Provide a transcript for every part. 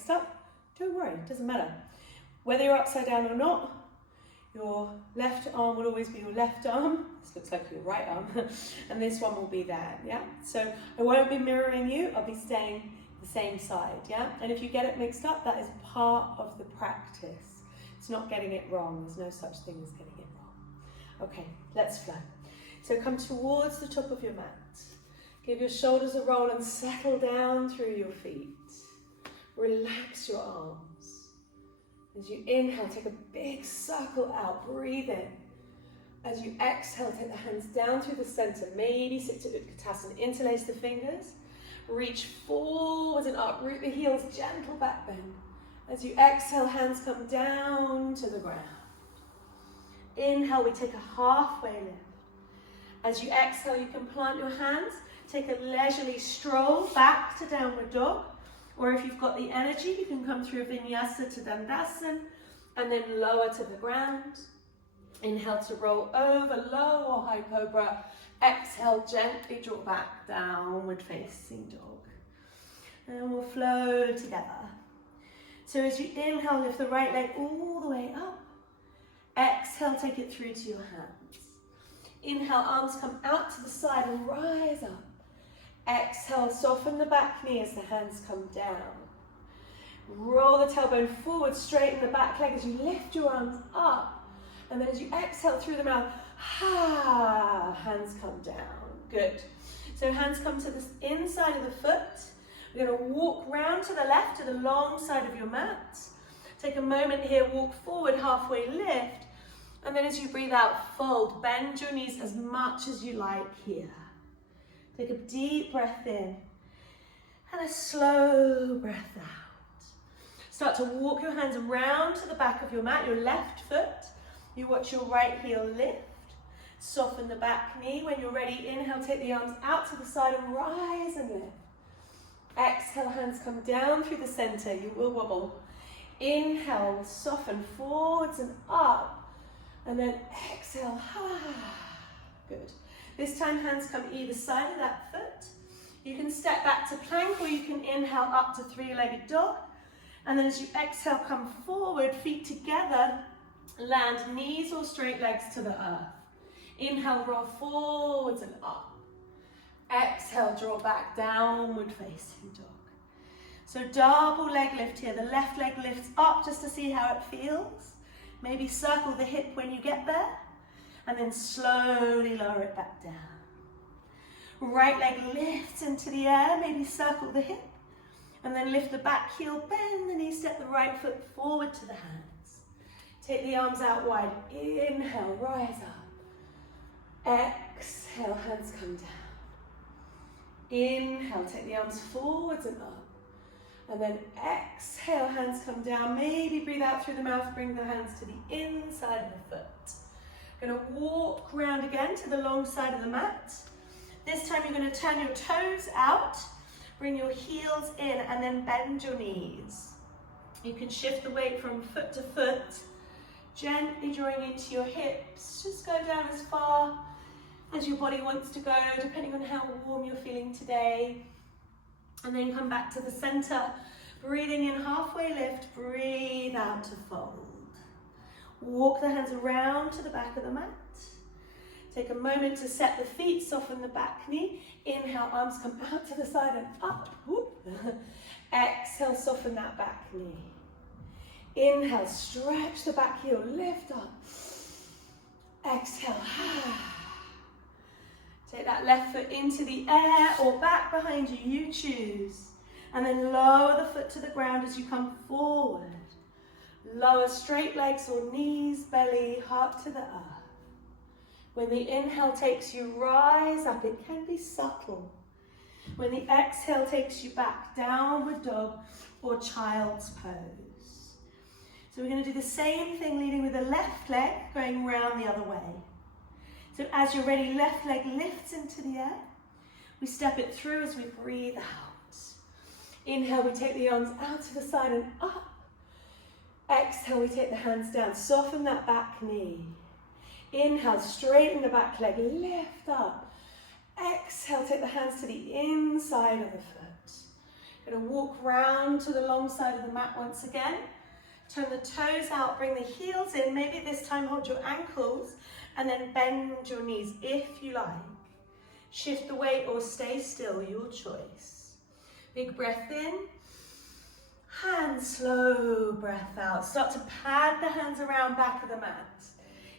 mixed up, don't worry, it doesn't matter. Whether you're upside down or not, your left arm will always be your left arm. This looks like your right arm. And this one will be there, yeah? So I won't be mirroring you, I'll be staying the same side, yeah? And if you get it mixed up, that is part of the practice. It's not getting it wrong. There's no such thing as getting it wrong. Okay, let's flow. So come towards the top of your mat. Give your shoulders a roll and settle down through your feet. Relax your arms. As you inhale, take a big circle out, breathe in. As you exhale, take the hands down through the center. Maybe sit to Utkatasana, interlace the fingers. Reach forwards and up, root the heels, gentle back bend. As you exhale, hands come down to the ground. Inhale, we take a halfway lift. As you exhale, you can plant your hands, take a leisurely stroll back to downward dog. Or if you've got the energy, you can come through Vinyasa to Dandasana and then lower to the ground. Inhale to roll over, low or high cobra. Exhale, gently draw back, downward facing dog. And we'll flow together. So as you inhale, lift the right leg all the way up. Exhale, take it through to your hands. Inhale, arms come out to the side and rise up. Exhale, soften the back knee as the hands come down. Roll the tailbone forward, straighten the back leg as you lift your arms up. And then as you exhale through the mouth, hands come down. Good. So hands come to the inside of the foot. We're going to walk round to the left to the long side of your mat. Take a moment here, walk forward, halfway lift. And then as you breathe out, fold. Bend your knees as much as you like here. Take a deep breath in and a slow breath out. Start to walk your hands around to the back of your mat, your left foot. You watch your right heel lift. Soften the back knee. When you're ready, inhale, take the arms out to the side and rise and lift. Exhale, hands come down through the center. You will wobble. Inhale, soften forwards and up. And then exhale, good. This time, hands come either side of that foot. You can step back to plank or you can inhale up to three-legged dog. And then as you exhale, come forward, feet together, land knees or straight legs to the earth. Inhale, roll forwards and up. Exhale, draw back, downward facing dog. So double leg lift here. The left leg lifts up just to see how it feels. Maybe circle the hip when you get there. And then slowly lower it back down. Right leg lifts into the air, maybe circle the hip. And then lift the back heel, bend the knee, step the right foot forward to the hands. Take the arms out wide. Inhale, rise up. Exhale, hands come down. Inhale, take the arms forwards and up. And then exhale, hands come down. Maybe breathe out through the mouth, bring the hands to the inside of the foot. Going to walk round again to the long side of the mat. This time you're going to turn your toes out, bring your heels in, and then bend your knees. You can shift the weight from foot to foot, gently drawing into your hips. Just go down as far as your body wants to go, depending on how warm you're feeling today. And then come back to the center, breathing in halfway lift, breathe out to fold. Walk the hands around to the back of the mat. Take a moment to set the feet, soften the back knee. Inhale, arms come out to the side and up. Exhale, soften that back knee. Inhale, stretch the back heel, lift up. Exhale. Take that left foot into the air or back behind you, you choose. And then lower the foot to the ground as you come forward. Lower straight legs or knees, belly, heart to the earth. When the inhale takes you, rise up. It can be subtle. When the exhale takes you back, downward dog or child's pose. So we're going to do the same thing, leading with the left leg, going round the other way. So as you're ready, left leg lifts into the air. We step it through as we breathe out. Inhale, we take the arms out to the side and up. Exhale, we take the hands down. Soften that back knee. Inhale, straighten the back leg, lift up. Exhale, take the hands to the inside of the foot. Gonna walk round to the long side of the mat once again. Turn the toes out, bring the heels in. Maybe this time hold your ankles and then bend your knees if you like. Shift the weight or stay still, your choice. Big breath in. And slow breath out. Start to pad the hands around back of the mat.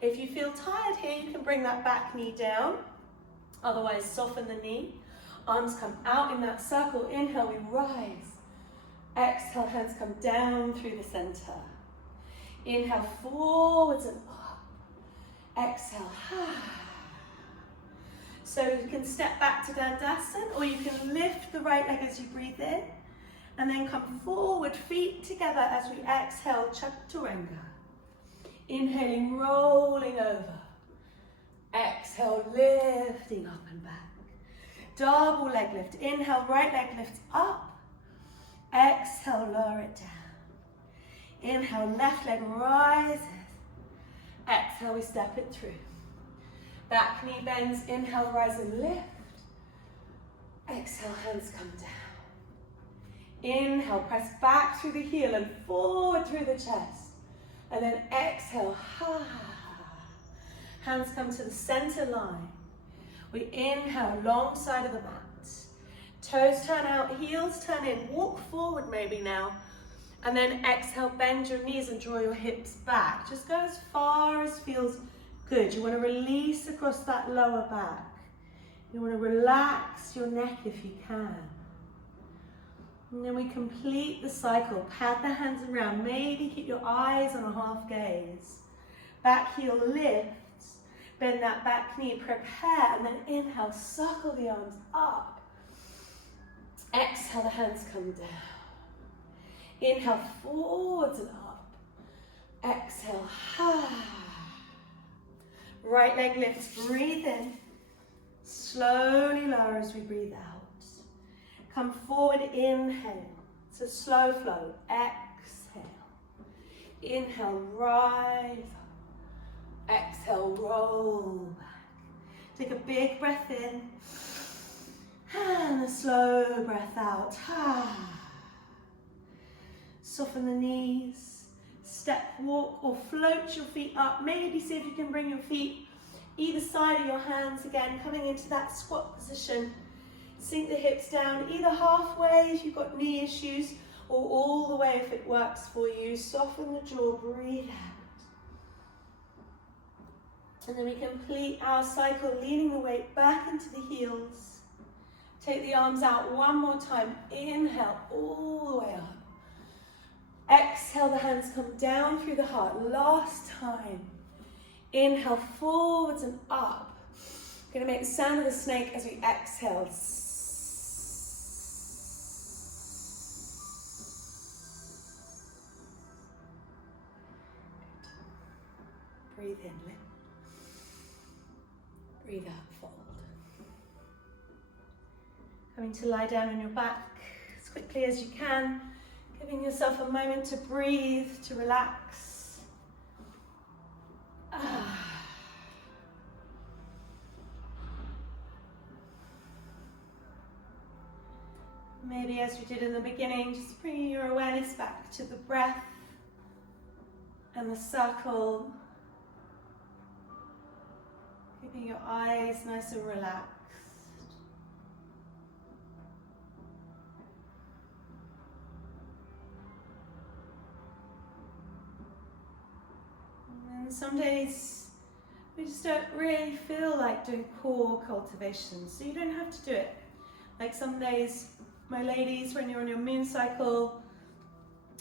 If you feel tired here, you can bring that back knee down. Otherwise, soften the knee. Arms come out in that circle. Inhale, we rise. Exhale, hands come down through the center. Inhale, forwards and up. Exhale, So you can step back to Dandasana, or you can lift the right leg as you breathe in. And then come forward, feet together as we exhale, Chaturanga. Inhaling, rolling over. Exhale, lifting up and back. Double leg lift. Inhale, right leg lifts up. Exhale, lower it down. Inhale, left leg rises. Exhale, we step it through. Back knee bends. Inhale, rise and lift. Exhale, hands come down. Inhale, press back through the heel and forward through the chest. And then exhale, hands come to the center line. We inhale, long side of the mat. Toes turn out, heels turn in. Walk forward maybe now. And then exhale, bend your knees and draw your hips back. Just go as far as feels good. You want to release across that lower back. You want to relax your neck if you can. And then we complete the cycle. Pat the hands around. Maybe keep your eyes on a half gaze. Back heel lifts. Bend that back knee. Prepare. And then inhale. Circle the arms up. Exhale. The hands come down. Inhale. Forwards and up. Exhale. Right leg lifts. Breathe in. Slowly lower as we breathe out. Come forward, inhale. It's a slow flow. Exhale. Inhale, rise up. Exhale, roll back. Take a big breath in. And a slow breath out. Soften the knees. Step, walk, or float your feet up. Maybe see if you can bring your feet either side of your hands again, coming into that squat position. Sink the hips down, either halfway if you've got knee issues, or all the way if it works for you. Soften the jaw, breathe out. And then we complete our cycle, leaning the weight back into the heels. Take the arms out one more time. Inhale, all the way up. Exhale, the hands come down through the heart. Last time. Inhale, forwards and up. We're going to make the sound of the snake as we exhale. Breathe in, lift. Breathe out, fold. Coming to lie down on your back as quickly as you can, giving yourself a moment to breathe, to relax. Maybe as we did in the beginning, just bringing your awareness back to the breath and the circle. Keeping your eyes nice and relaxed. And some days we just don't really feel like doing core cultivation, so you don't have to do it. Like some days, my ladies, when you're on your moon cycle,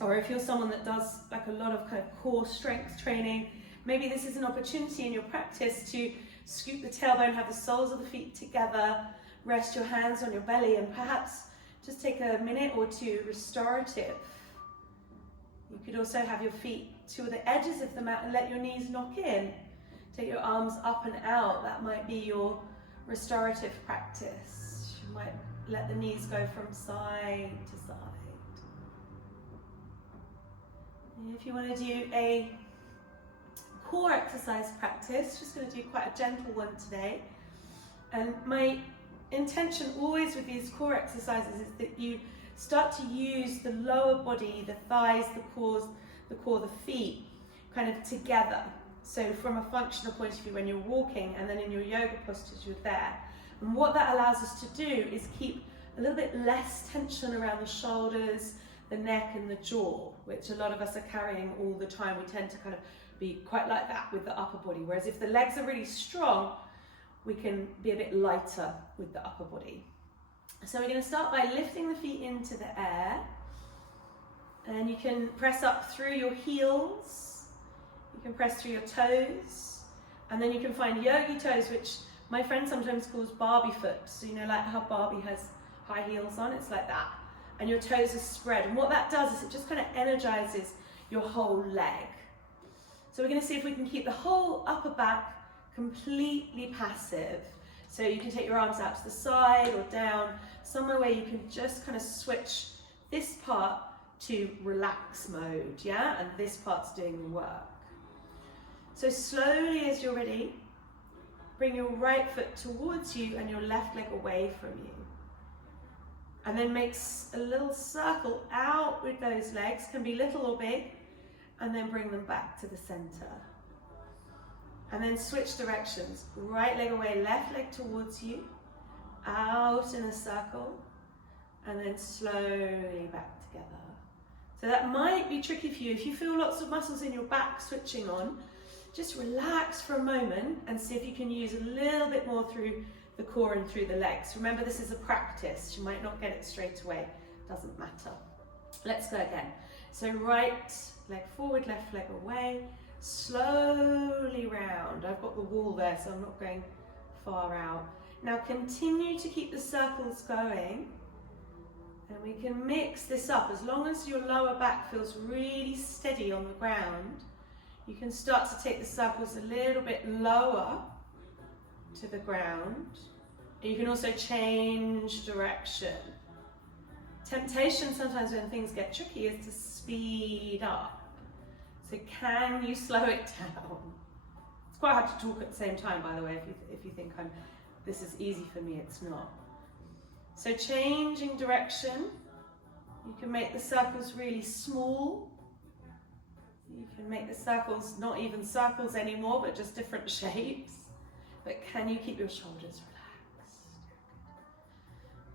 or if you're someone that does like a lot of kind of core strength training, maybe this is an opportunity in your practice to scoop the tailbone, have the soles of the feet together, rest your hands on your belly, and perhaps just take a minute or two restorative. You could also have your feet to the edges of the mat and let your knees knock in. Take your arms up and out. That might be your restorative practice. You might let the knees go from side to side. And if you want to do a core exercise practice, just going to do quite a gentle one today. And my intention always with these core exercises is that you start to use the lower body, the thighs, the core, the feet, kind of together. So from a functional point of view when you're walking, and then in your yoga postures you're there. And what that allows us to do is keep a little bit less tension around the shoulders, the neck and the jaw, which a lot of us are carrying all the time. We tend to kind of be quite like that with the upper body, whereas if the legs are really strong, we can be a bit lighter with the upper body. So we're going to start by lifting the feet into the air, and you can press up through your heels, you can press through your toes, and then you can find yogi toes, which my friend sometimes calls Barbie foot. So you know, like how Barbie has high heels on, it's like that. And your toes are spread. And what that does is it just kind of energizes your whole leg. So we're going to see if we can keep the whole upper back completely passive. So you can take your arms out to the side or down, somewhere where you can just kind of switch this part to relax mode, yeah? And this part's doing the work. So slowly, as you're ready, bring your right foot towards you and your left leg away from you. And then make a little circle out with those legs, can be little or big, and then bring them back to the center. And then switch directions. Right leg away, left leg towards you, out in a circle, and then slowly back together. So that might be tricky for you. If you feel lots of muscles in your back switching on, just relax for a moment and see if you can use a little bit more through the core and through the legs. Remember, this is a practice. You might not get it straight away. Doesn't matter. Let's go again. So right leg forward, left leg away, slowly round. I've got the wall there, so I'm not going far out. Now continue to keep the circles going, and we can mix this up. As long as your lower back feels really steady on the ground, you can start to take the circles a little bit lower to the ground. You can also change direction. Temptation sometimes when things get tricky is to speed up. So can you slow it down? It's quite hard to talk at the same time, by the way, if you think this is easy for me, it's not. So changing direction, you can make the circles really small. You can make the circles not even circles anymore, but just different shapes. But can you keep your shoulders relaxed?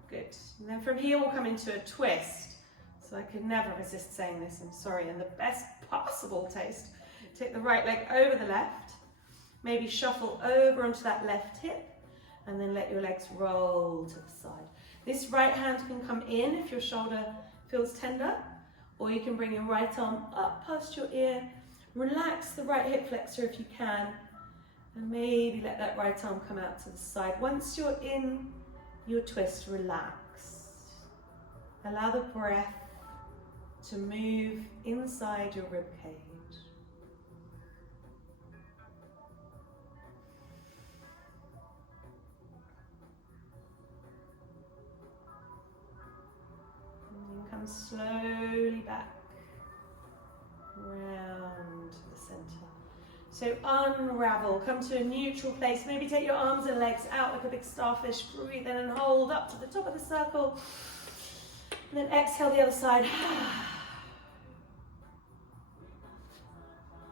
Good. And then from here we'll come into a twist. So I could never resist saying this, I'm sorry, in the best possible taste. Take the right leg over the left, maybe shuffle over onto that left hip, and then let your legs roll to the side. This right hand can come in if your shoulder feels tender, or you can bring your right arm up past your ear, relax the right hip flexor if you can, and maybe let that right arm come out to the side. Once you're in your twist, relax. Allow the breath to move inside your rib cage. And then come slowly back, round to the center. So unravel, come to a neutral place. Maybe take your arms and legs out like a big starfish. Breathe in and hold up to the top of the circle. And then exhale the other side.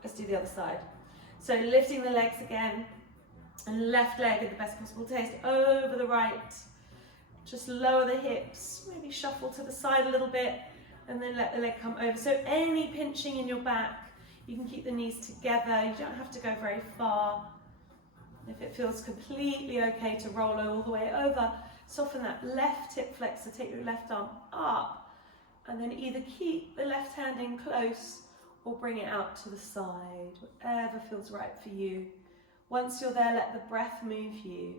Let's do the other side. So lifting the legs again. And left leg at the best possible taste over the right. Just lower the hips. Maybe shuffle to the side a little bit. And then let the leg come over. So any pinching in your back, you can keep the knees together. You don't have to go very far. If it feels completely okay to roll all the way over, soften that left hip flexor, take your left arm up, and then either keep the left hand in close or bring it out to the side, whatever feels right for you. Once you're there, let the breath move you.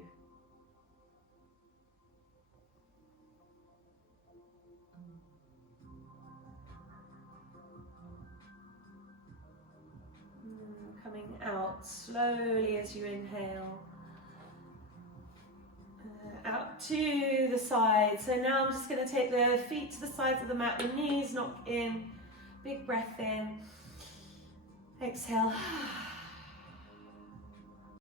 Coming out slowly as you inhale. Out to the side. So now I'm just going to take the feet to the sides of the mat, the knees knock in, big breath in, exhale.